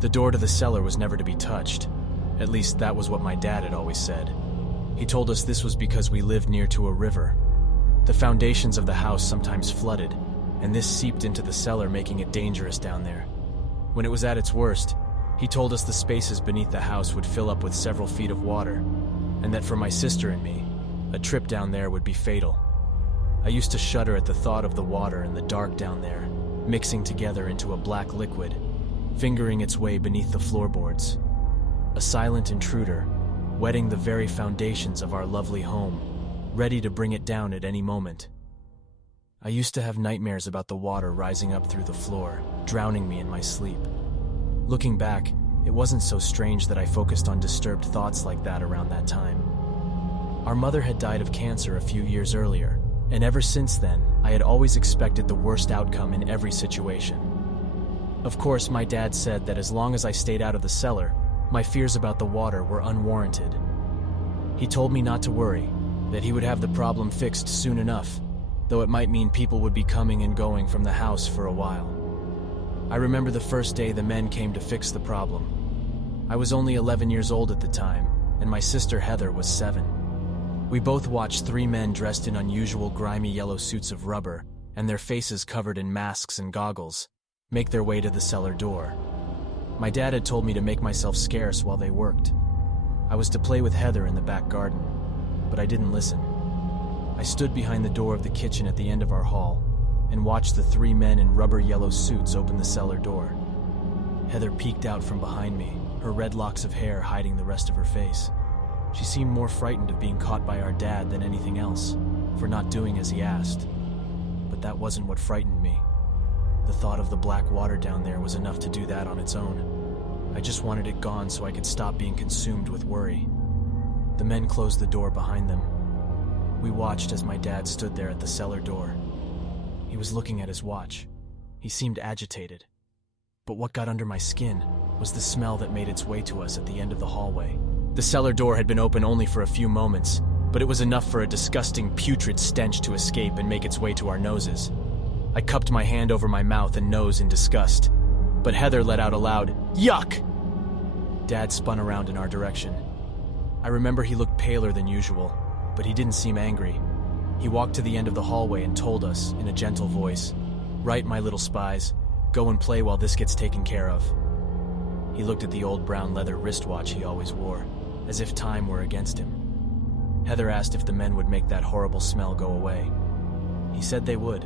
The door to the cellar was never to be touched. At least that was what my dad had always said. He told us this was because we lived near to a river. The foundations of the house sometimes flooded, and this seeped into the cellar, making it dangerous down there. When it was at its worst, he told us the spaces beneath the house would fill up with several feet of water, and that for my sister and me, a trip down there would be fatal. I used to shudder at the thought of the water and the dark down there, mixing together into a black liquid, fingering its way beneath the floorboards. A silent intruder, wetting the very foundations of our lovely home, ready to bring it down at any moment. I used to have nightmares about the water rising up through the floor, drowning me in my sleep. Looking back, it wasn't so strange that I focused on disturbed thoughts like that around that time. Our mother had died of cancer a few years earlier, and ever since then, I had always expected the worst outcome in every situation. Of course, my dad said that as long as I stayed out of the cellar, my fears about the water were unwarranted. He told me not to worry, that he would have the problem fixed soon enough, though it might mean people would be coming and going from the house for a while. I remember the first day the men came to fix the problem. I was only 11 years old at the time, and my sister Heather was 7. We both watched 3 men dressed in unusual grimy yellow suits of rubber, and their faces covered in masks and goggles, make their way to the cellar door. My dad had told me to make myself scarce while they worked. I was to play with Heather in the back garden, but I didn't listen. I stood behind the door of the kitchen at the end of our hall and watched the 3 men in rubber yellow suits open the cellar door. Heather peeked out from behind me, her red locks of hair hiding the rest of her face. She seemed more frightened of being caught by our dad than anything else, for not doing as he asked. But that wasn't what frightened me. The thought of the black water down there was enough to do that on its own. I just wanted it gone so I could stop being consumed with worry. The men closed the door behind them. We watched as my dad stood there at the cellar door. He was looking at his watch. He seemed agitated. But what got under my skin was the smell that made its way to us at the end of the hallway. The cellar door had been open only for a few moments, but it was enough for a disgusting, putrid stench to escape and make its way to our noses. I cupped my hand over my mouth and nose in disgust, but Heather let out a loud, "Yuck!" Dad spun around in our direction. I remember he looked paler than usual, but he didn't seem angry. He walked to the end of the hallway and told us, in a gentle voice, "Right, my little spies, go and play while this gets taken care of." He looked at the old brown leather wristwatch he always wore, as if time were against him. Heather asked if the men would make that horrible smell go away. He said they would,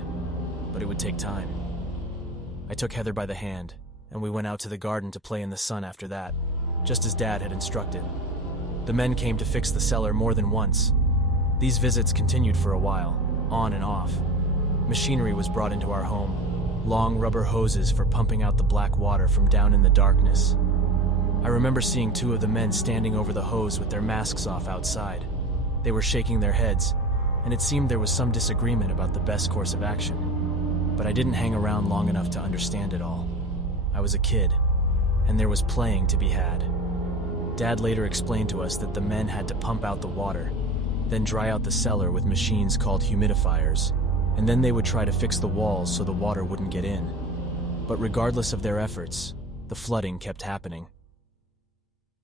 but it would take time. I took Heather by the hand, and we went out to the garden to play in the sun after that, just as Dad had instructed. The men came to fix the cellar more than once. These visits continued for a while, on and off. Machinery was brought into our home, long rubber hoses for pumping out the black water from down in the darkness. I remember seeing 2 of the men standing over the hose with their masks off outside. They were shaking their heads, and it seemed there was some disagreement about the best course of action. But I didn't hang around long enough to understand it all. I was a kid, and there was playing to be had. Dad later explained to us that the men had to pump out the water, then dry out the cellar with machines called humidifiers, and then they would try to fix the walls so the water wouldn't get in. But regardless of their efforts, the flooding kept happening.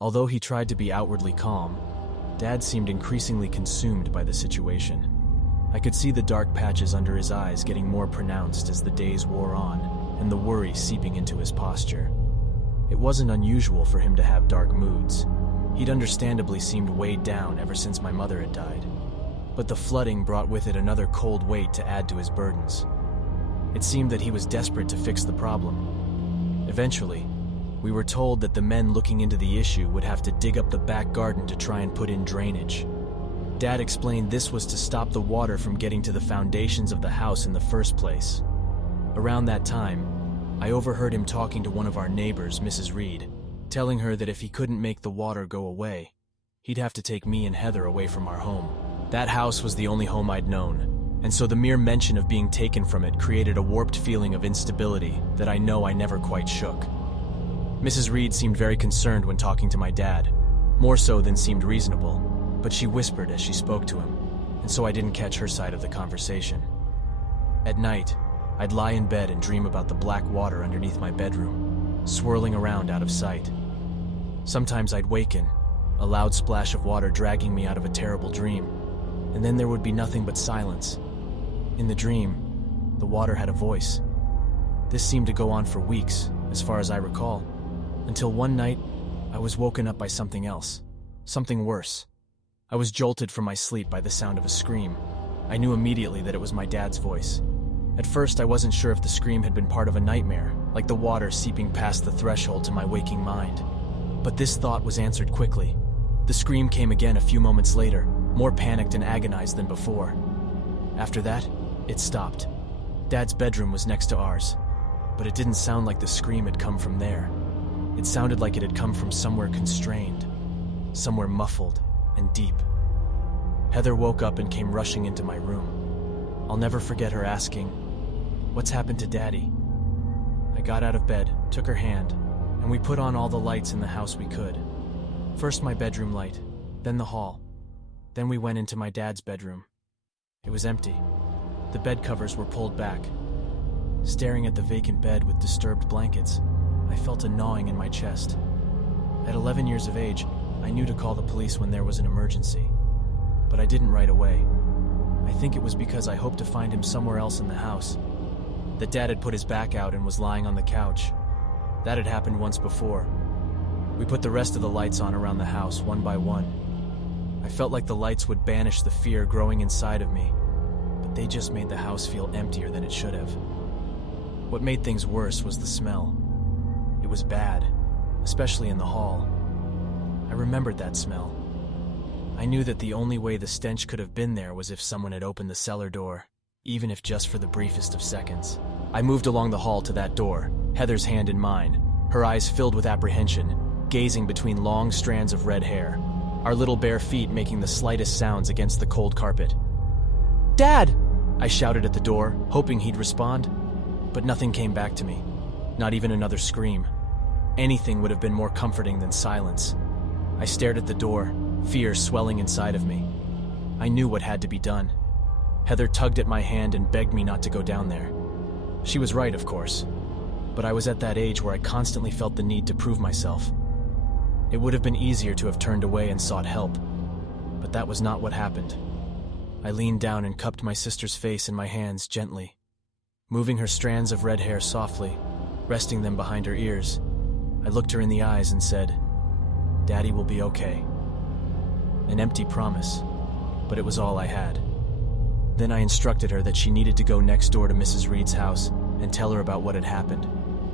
Although he tried to be outwardly calm, Dad seemed increasingly consumed by the situation. I could see the dark patches under his eyes getting more pronounced as the days wore on, and the worry seeping into his posture. It wasn't unusual for him to have dark moods. He'd understandably seemed weighed down ever since my mother had died. But the flooding brought with it another cold weight to add to his burdens. It seemed that he was desperate to fix the problem. Eventually, we were told that the men looking into the issue would have to dig up the back garden to try and put in drainage. Dad explained this was to stop the water from getting to the foundations of the house in the first place. Around that time, I overheard him talking to one of our neighbors, Mrs. Reed, telling her that if he couldn't make the water go away, he'd have to take me and Heather away from our home. That house was the only home I'd known, and so the mere mention of being taken from it created a warped feeling of instability that I know I never quite shook. Mrs. Reed seemed very concerned when talking to my dad, more so than seemed reasonable, but she whispered as she spoke to him, and so I didn't catch her side of the conversation. At night, I'd lie in bed and dream about the black water underneath my bedroom. swirling around out of sight. Sometimes I'd waken, a loud splash of water dragging me out of a terrible dream, and then there would be nothing but silence. In the dream, the water had a voice. This seemed to go on for weeks, as far as I recall, until one night I was woken up by something else, something worse. I was jolted from my sleep by the sound of a scream. I knew immediately that it was my dad's voice. At first, I wasn't sure if the scream had been part of a nightmare, like the water seeping past the threshold to my waking mind. But this thought was answered quickly. The scream came again a few moments later, more panicked and agonized than before. After that, it stopped. Dad's bedroom was next to ours, but it didn't sound like the scream had come from there. It sounded like it had come from somewhere constrained, somewhere muffled and deep. Heather woke up and came rushing into my room. I'll never forget her asking, "What's happened to Daddy?" I got out of bed, took her hand, and we put on all the lights in the house we could. First my bedroom light, then the hall. Then we went into my dad's bedroom. It was empty. The bed covers were pulled back. Staring at the vacant bed with disturbed blankets, I felt a gnawing in my chest. At 11 years of age, I knew to call the police when there was an emergency. But I didn't right away. I think it was because I hoped to find him somewhere else in the house. That Dad had put his back out and was lying on the couch. That had happened once before. We put the rest of the lights on around the house, one by one. I felt like the lights would banish the fear growing inside of me, but they just made the house feel emptier than it should have. What made things worse was the smell. It was bad, especially in the hall. I remembered that smell. I knew that the only way the stench could have been there was if someone had opened the cellar door, even if just for the briefest of seconds. I moved along the hall to that door, Heather's hand in mine, her eyes filled with apprehension, gazing between long strands of red hair, our little bare feet making the slightest sounds against the cold carpet. "Dad!" I shouted at the door, hoping he'd respond, but nothing came back to me, not even another scream. Anything would have been more comforting than silence. I stared at the door, fear swelling inside of me. I knew what had to be done. Heather tugged at my hand and begged me not to go down there. She was right, of course, but I was at that age where I constantly felt the need to prove myself. It would have been easier to have turned away and sought help, but that was not what happened. I leaned down and cupped my sister's face in my hands gently, moving her strands of red hair softly, resting them behind her ears. I looked her in the eyes and said, "Daddy will be okay." An empty promise, but it was all I had. Then I instructed her that she needed to go next door to Mrs. Reed's house and tell her about what had happened,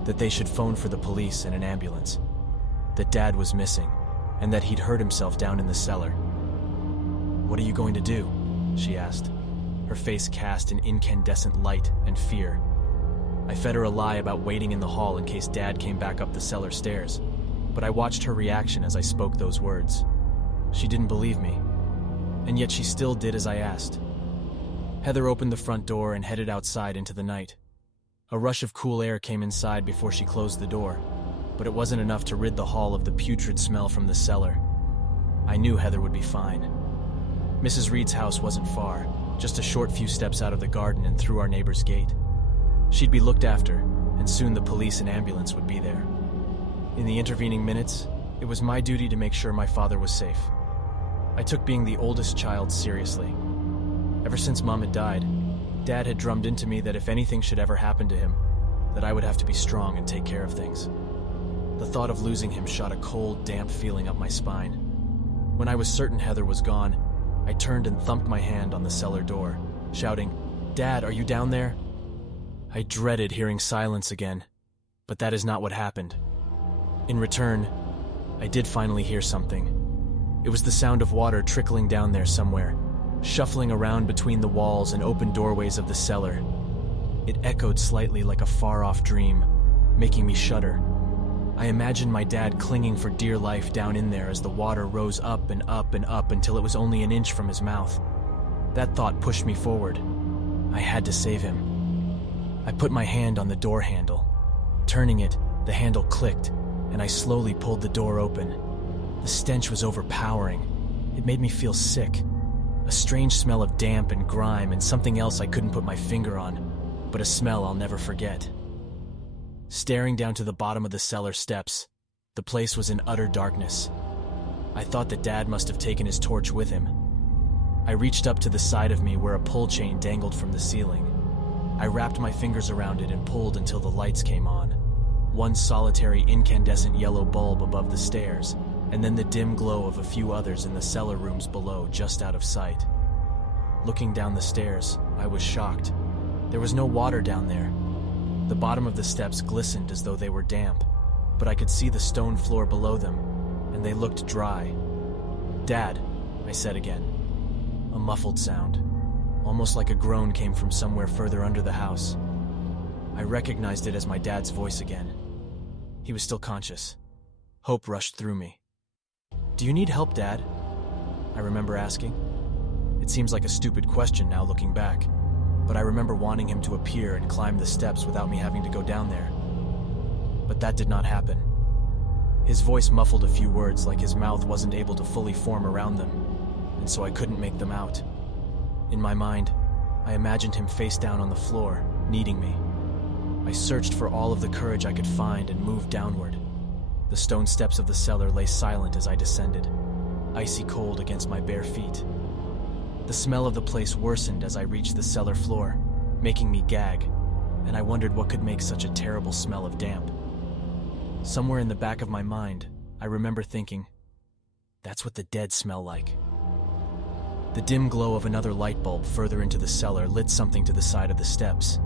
that they should phone for the police and an ambulance, that Dad was missing, and that he'd hurt himself down in the cellar. "What are you going to do?" she asked, her face cast in incandescent light and fear. I fed her a lie about waiting in the hall in case Dad came back up the cellar stairs, but I watched her reaction as I spoke those words. She didn't believe me, and yet she still did as I asked. Heather opened the front door and headed outside into the night. A rush of cool air came inside before she closed the door, but it wasn't enough to rid the hall of the putrid smell from the cellar. I knew Heather would be fine. Mrs. Reed's house wasn't far, just a short few steps out of the garden and through our neighbor's gate. She'd be looked after, and soon the police and ambulance would be there. In the intervening minutes, it was my duty to make sure my father was safe. I took being the oldest child seriously. Ever since Mom had died, Dad had drummed into me that if anything should ever happen to him, that I would have to be strong and take care of things. The thought of losing him shot a cold, damp feeling up my spine. When I was certain Heather was gone, I turned and thumped my hand on the cellar door, shouting, "Dad, are you down there?" I dreaded hearing silence again, but that is not what happened. In return, I did finally hear something. It was the sound of water trickling down there somewhere, shuffling around between the walls and open doorways of the cellar. It echoed slightly like a far-off dream, making me shudder. I imagined my dad clinging for dear life down in there as the water rose up and up and up until it was only an inch from his mouth. That thought pushed me forward. I had to save him. I put my hand on the door handle. Turning it, the handle clicked, and I slowly pulled the door open. The stench was overpowering. It made me feel sick. A strange smell of damp and grime and something else I couldn't put my finger on, but a smell I'll never forget. Staring down to the bottom of the cellar steps, the place was in utter darkness. I thought that Dad must have taken his torch with him. I reached up to the side of me where a pull chain dangled from the ceiling. I wrapped my fingers around it and pulled until the lights came on. One solitary incandescent yellow bulb above the stairs, and then the dim glow of a few others in the cellar rooms below, just out of sight. Looking down the stairs, I was shocked. There was no water down there. The bottom of the steps glistened as though they were damp, but I could see the stone floor below them, and they looked dry. "Dad," I said again. A muffled sound, almost like a groan, came from somewhere further under the house. I recognized it as my dad's voice again. He was still conscious. Hope rushed through me. "Do you need help, Dad?" I remember asking. It seems like a stupid question now looking back, but I remember wanting him to appear and climb the steps without me having to go down there. But that did not happen. His voice muffled a few words, like his mouth wasn't able to fully form around them, and so I couldn't make them out. In my mind, I imagined him face down on the floor, needing me. I searched for all of the courage I could find and moved downward. The stone steps of the cellar lay silent as I descended, icy cold against my bare feet. The smell of the place worsened as I reached the cellar floor, making me gag, and I wondered what could make such a terrible smell of damp. Somewhere in the back of my mind, I remember thinking, that's what the dead smell like. The dim glow of another light bulb further into the cellar lit something to the side of the steps.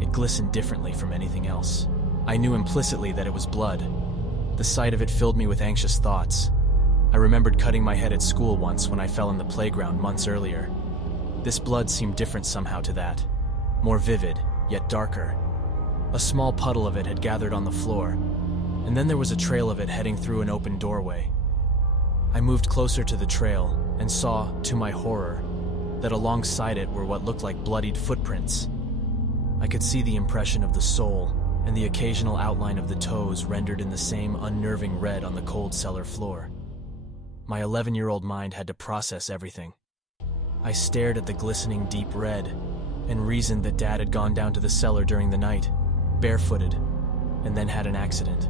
It glistened differently from anything else. I knew implicitly that it was blood. The sight of it filled me with anxious thoughts. I remembered cutting my head at school once when I fell in the playground months earlier. This blood seemed different somehow to that, more vivid, yet darker. A small puddle of it had gathered on the floor, and then there was a trail of it heading through an open doorway. I moved closer to the trail and saw, to my horror, that alongside it were what looked like bloodied footprints. I could see the impression of the sole and the occasional outline of the toes rendered in the same unnerving red on the cold cellar floor. My 11-year-old mind had to process everything. I stared at the glistening deep red and reasoned that Dad had gone down to the cellar during the night, barefooted, and then had an accident.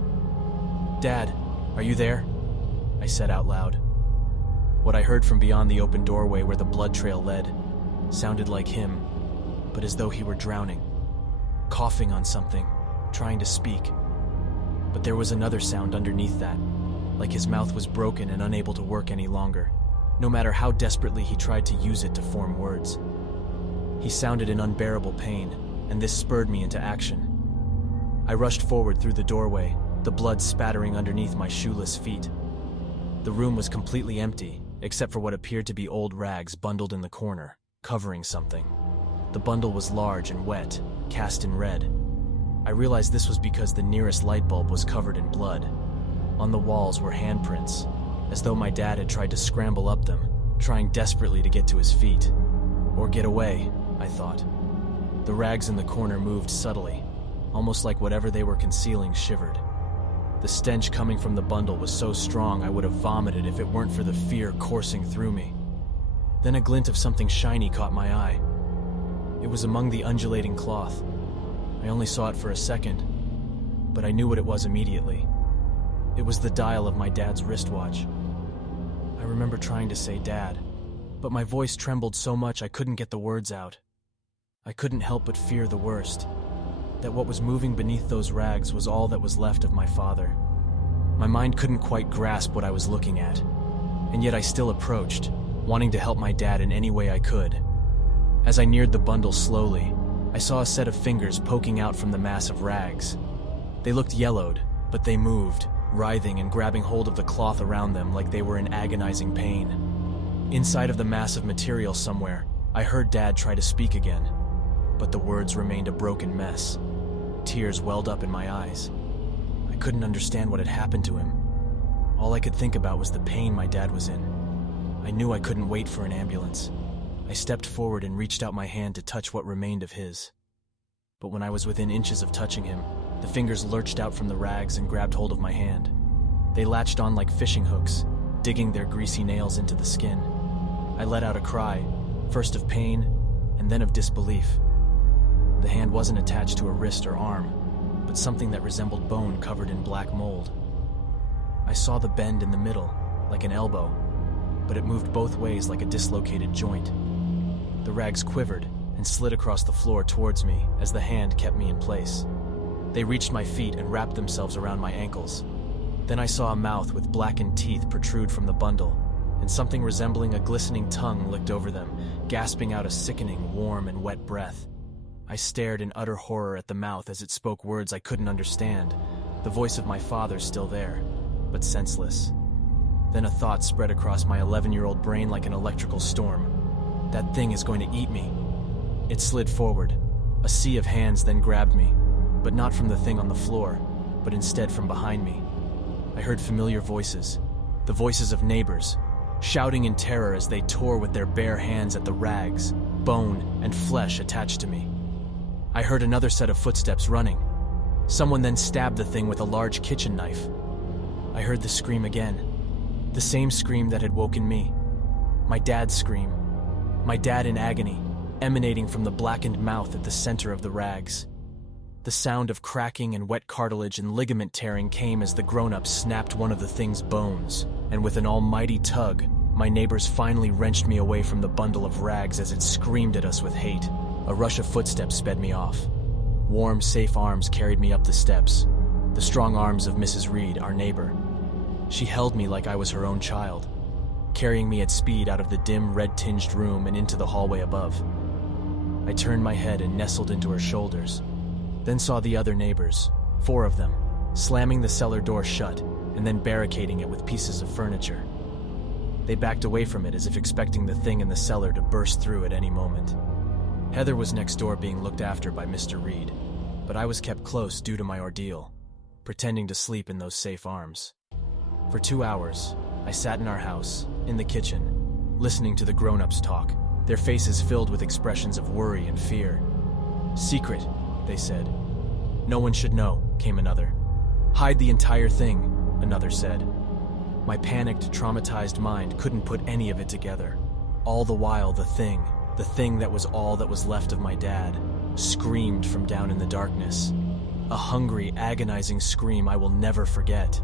"Dad, are you there?" I said out loud. What I heard from beyond the open doorway where the blood trail led sounded like him, but as though he were drowning, coughing on something, trying to speak. But there was another sound underneath that, like his mouth was broken and unable to work any longer, no matter how desperately he tried to use it to form words. He sounded in unbearable pain, and this spurred me into action. I rushed forward through the doorway, the blood spattering underneath my shoeless feet. The room was completely empty, except for what appeared to be old rags bundled in the corner, covering something. The bundle was large and wet, cast in red. I realized this was because the nearest light bulb was covered in blood. On the walls were handprints, as though my dad had tried to scramble up them, trying desperately to get to his feet. Or get away, I thought. The rags in the corner moved subtly, almost like whatever they were concealing shivered. The stench coming from the bundle was so strong I would have vomited if it weren't for the fear coursing through me. Then a glint of something shiny caught my eye. It was among the undulating cloth. I only saw it for a second, but I knew what it was immediately. It was the dial of my dad's wristwatch. I remember trying to say "Dad," but my voice trembled so much I couldn't get the words out. I couldn't help but fear the worst, that what was moving beneath those rags was all that was left of my father. My mind couldn't quite grasp what I was looking at, and yet I still approached, wanting to help my dad in any way I could. As I neared the bundle slowly, I saw a set of fingers poking out from the mass of rags. They looked yellowed, but they moved, writhing and grabbing hold of the cloth around them like they were in agonizing pain. Inside of the mass of material somewhere, I heard Dad try to speak again, but the words remained a broken mess. Tears welled up in my eyes. I couldn't understand what had happened to him. All I could think about was the pain my dad was in. I knew I couldn't wait for an ambulance. I stepped forward and reached out my hand to touch what remained of his. But when I was within inches of touching him, the fingers lurched out from the rags and grabbed hold of my hand. They latched on like fishing hooks, digging their greasy nails into the skin. I let out a cry, first of pain and then of disbelief. The hand wasn't attached to a wrist or arm. but something that resembled bone covered in black mold. I saw the bend in the middle, like an elbow, but it moved both ways like a dislocated joint. The rags quivered and slid across the floor towards me as the hand kept me in place. They reached my feet and wrapped themselves around my ankles. Then I saw a mouth with blackened teeth protrude from the bundle, and something resembling a glistening tongue licked over them, gasping out a sickening, warm, and wet breath. I stared in utter horror at the mouth as it spoke words I couldn't understand, the voice of my father still there, but senseless. Then a thought spread across my 11-year-old brain like an electrical storm. That thing is going to eat me. It slid forward. A sea of hands then grabbed me, but not from the thing on the floor, but instead from behind me. I heard familiar voices, the voices of neighbors, shouting in terror as they tore with their bare hands at the rags, bone, and flesh attached to me. I heard another set of footsteps running. Someone then stabbed the thing with a large kitchen knife. I heard the scream again, the same scream that had woken me. My dad's scream, my dad in agony, emanating from the blackened mouth at the center of the rags. The sound of cracking and wet cartilage and ligament tearing came as the grown-ups snapped one of the thing's bones, and with an almighty tug, my neighbors finally wrenched me away from the bundle of rags as it screamed at us with hate. A rush of footsteps sped me off. Warm, safe arms carried me up the steps, the strong arms of Mrs. Reed, our neighbor. She held me like I was her own child, carrying me at speed out of the dim, red-tinged room and into the hallway above. I turned my head and nestled into her shoulders, then saw the other neighbors, 4 of them, slamming the cellar door shut and then barricading it with pieces of furniture. They backed away from it as if expecting the thing in the cellar to burst through at any moment. Heather was next door being looked after by Mr. Reed, but I was kept close due to my ordeal, pretending to sleep in those safe arms. For 2 hours, I sat in our house, in the kitchen, listening to the grown-ups talk, their faces filled with expressions of worry and fear. "Secret," they said. "No one should know," came another. "Hide the entire thing," another said. My panicked, traumatized mind couldn't put any of it together. All the while, the thing that was all that was left of my dad, screamed from down in the darkness. A hungry, agonizing scream I will never forget,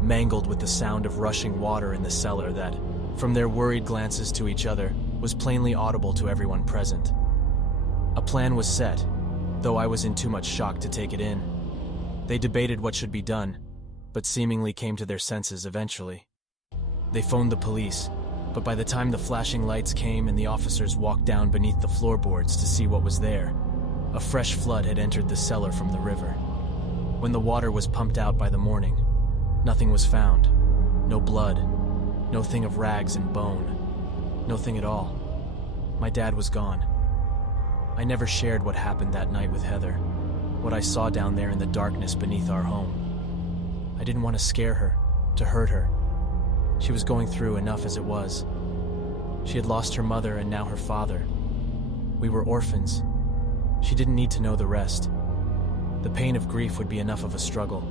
mangled with the sound of rushing water in the cellar that, from their worried glances to each other, was plainly audible to everyone present. A plan was set, though I was in too much shock to take it in. They debated what should be done, but seemingly came to their senses eventually. They phoned the police, but by the time the flashing lights came and the officers walked down beneath the floorboards to see what was there, a fresh flood had entered the cellar from the river. When the water was pumped out by the morning, nothing was found. No blood, no thing of rags and bone, no thing at all. My dad was gone. I never shared what happened that night with Heather, what I saw down there in the darkness beneath our home. I didn't want to scare her, to hurt her. She was going through enough as it was. She had lost her mother and now her father. We were orphans. She didn't need to know the rest. The pain of grief would be enough of a struggle.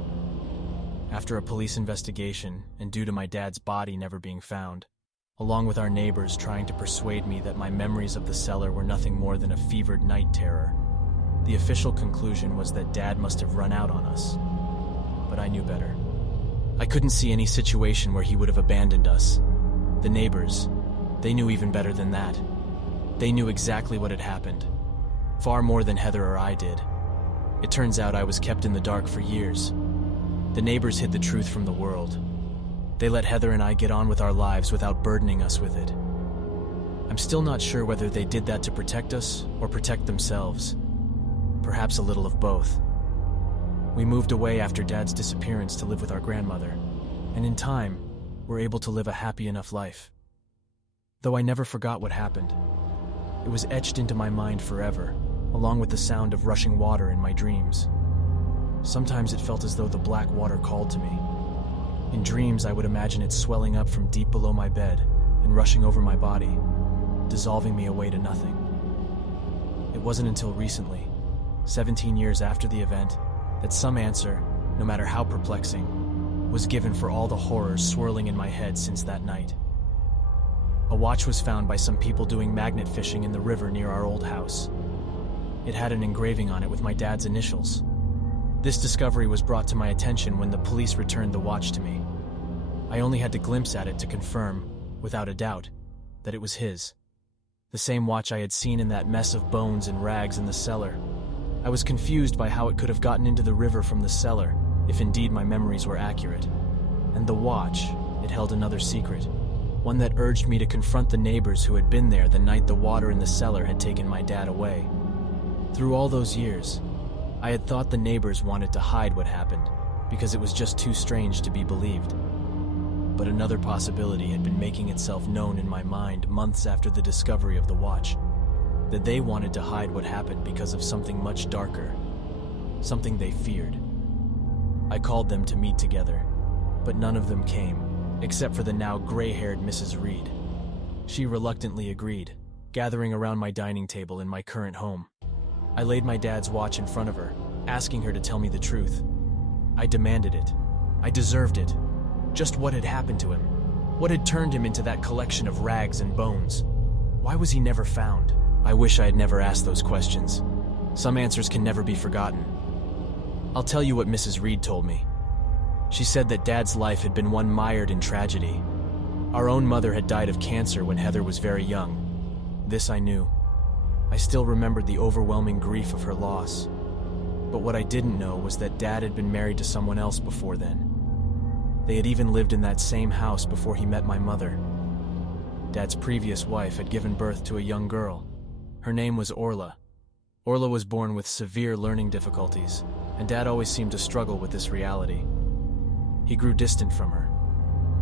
After a police investigation, and due to my dad's body never being found, along with our neighbors trying to persuade me that my memories of the cellar were nothing more than a fevered night terror, the official conclusion was that Dad must have run out on us. But I knew better. I couldn't see any situation where he would have abandoned us. The neighbors, they knew even better than that. They knew exactly what had happened, far more than Heather or I did. It turns out I was kept in the dark for years. The neighbors hid the truth from the world. They let Heather and I get on with our lives without burdening us with it. I'm still not sure whether they did that to protect us or protect themselves. Perhaps a little of both. We moved away after Dad's disappearance to live with our grandmother, and in time, were able to live a happy enough life. Though I never forgot what happened. It was etched into my mind forever, along with the sound of rushing water in my dreams. Sometimes it felt as though the black water called to me. In dreams, I would imagine it swelling up from deep below my bed and rushing over my body, dissolving me away to nothing. It wasn't until recently, 17 years after the event, that some answer, no matter how perplexing, was given for all the horrors swirling in my head since that night. A watch was found by some people doing magnet fishing in the river near our old house. It had an engraving on it with my dad's initials. This discovery was brought to my attention when the police returned the watch to me. I only had to glimpse at it to confirm, without a doubt, that it was his. The same watch I had seen in that mess of bones and rags in the cellar. I was confused by how it could have gotten into the river from the cellar, if indeed my memories were accurate. And the watch, it held another secret, one that urged me to confront the neighbors who had been there the night the water in the cellar had taken my dad away. Through all those years, I had thought the neighbors wanted to hide what happened, because it was just too strange to be believed. But another possibility had been making itself known in my mind months after the discovery of the watch, that they wanted to hide what happened because of something much darker, something they feared. I called them to meet together, but none of them came, except for the now gray-haired Mrs. Reed. She reluctantly agreed, gathering around my dining table in my current home. I laid my dad's watch in front of her, asking her to tell me the truth. I demanded it. I deserved it. Just what had happened to him? What had turned him into that collection of rags and bones? Why was he never found? I wish I had never asked those questions. Some answers can never be forgotten. I'll tell you what Mrs. Reed told me. She said that Dad's life had been one mired in tragedy. Our own mother had died of cancer when Heather was very young. This I knew. I still remembered the overwhelming grief of her loss. But what I didn't know was that Dad had been married to someone else before then. They had even lived in that same house before he met my mother. Dad's previous wife had given birth to a young girl. Her name was Orla. Orla was born with severe learning difficulties, and Dad always seemed to struggle with this reality. He grew distant from her.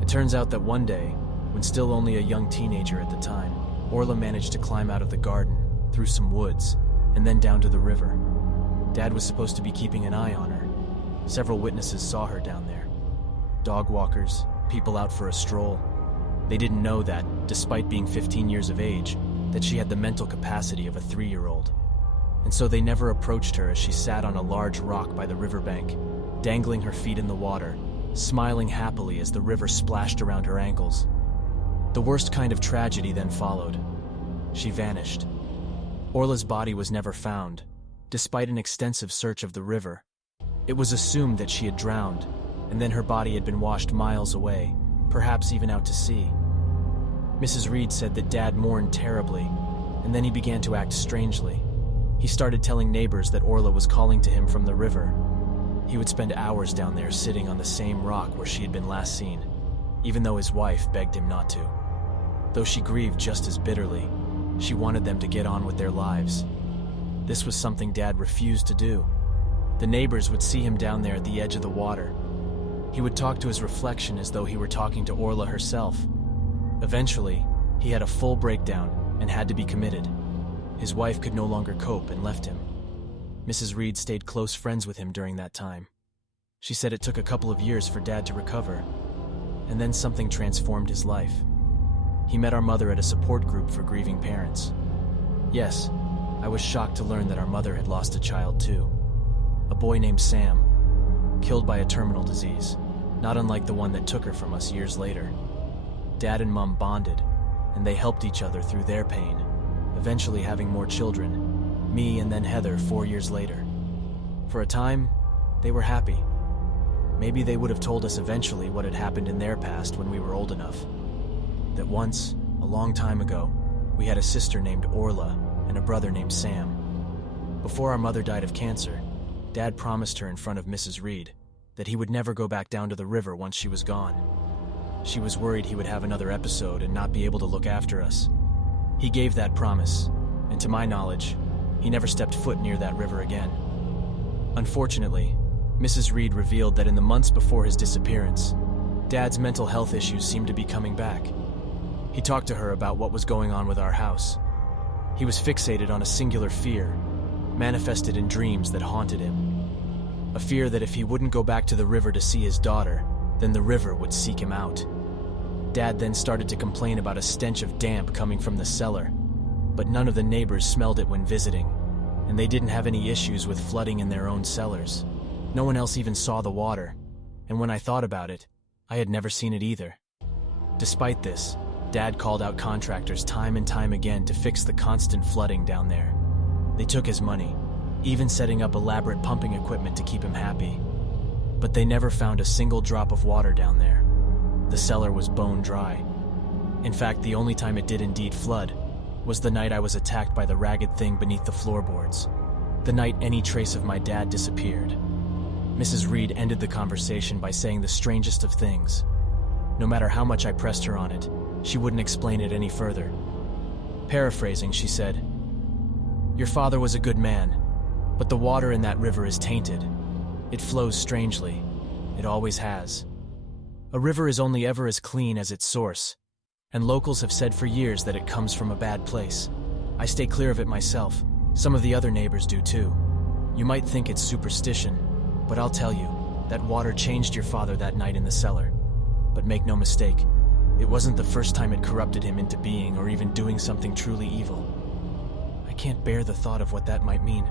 It turns out that one day, when still only a young teenager at the time, Orla managed to climb out of the garden, through some woods, and then down to the river. Dad was supposed to be keeping an eye on her. Several witnesses saw her down there. Dog walkers, people out for a stroll. They didn't know that, despite being 15 years of age, that she had the mental capacity of a 3-year-old. And so they never approached her as she sat on a large rock by the riverbank, dangling her feet in the water, smiling happily as the river splashed around her ankles. The worst kind of tragedy then followed. She vanished. Orla's body was never found, despite an extensive search of the river. It was assumed that she had drowned, and then her body had been washed miles away, perhaps even out to sea. Mrs. Reed said that Dad mourned terribly, and then he began to act strangely. He started telling neighbors that Orla was calling to him from the river. He would spend hours down there sitting on the same rock where she had been last seen, even though his wife begged him not to. Though she grieved just as bitterly, she wanted them to get on with their lives. This was something Dad refused to do. The neighbors would see him down there at the edge of the water. He would talk to his reflection as though he were talking to Orla herself. Eventually, he had a full breakdown and had to be committed. His wife could no longer cope and left him. Mrs. Reed stayed close friends with him during that time. She said it took a couple of years for Dad to recover, and then something transformed his life. He met our mother at a support group for grieving parents. Yes, I was shocked to learn that our mother had lost a child too. A boy named Sam, killed by a terminal disease, not unlike the one that took her from us years later. Dad and Mom bonded, and they helped each other through their pain, eventually having more children, me and then Heather 4 years later. For a time, they were happy. Maybe they would have told us eventually what had happened in their past when we were old enough. That once, a long time ago, we had a sister named Orla and a brother named Sam. Before our mother died of cancer, Dad promised her in front of Mrs. Reed that he would never go back down to the river once she was gone. She was worried he would have another episode and not be able to look after us. He gave that promise, and to my knowledge, he never stepped foot near that river again. Unfortunately, Mrs. Reed revealed that in the months before his disappearance, Dad's mental health issues seemed to be coming back. He talked to her about what was going on with our house. He was fixated on a singular fear, manifested in dreams that haunted him. A fear that if he wouldn't go back to the river to see his daughter, then the river would seek him out. Dad then started to complain about a stench of damp coming from the cellar, but none of the neighbors smelled it when visiting, and they didn't have any issues with flooding in their own cellars. No one else even saw the water, and when I thought about it, I had never seen it either. Despite this, Dad called out contractors time and time again to fix the constant flooding down there. They took his money, even setting up elaborate pumping equipment to keep him happy. But they never found a single drop of water down there. The cellar was bone dry. In fact, the only time it did indeed flood was the night I was attacked by the ragged thing beneath the floorboards. The night any trace of my dad disappeared. Mrs. Reed ended the conversation by saying the strangest of things. No matter how much I pressed her on it, she wouldn't explain it any further. Paraphrasing, she said, "Your father was a good man, but the water in that river is tainted. It flows strangely. It always has. A river is only ever as clean as its source, and locals have said for years that it comes from a bad place. I stay clear of it myself. Some of the other neighbors do too. You might think it's superstition, but I'll tell you, that water changed your father that night in the cellar. But make no mistake, it wasn't the first time it corrupted him into being or even doing something truly evil. I can't bear the thought of what that might mean."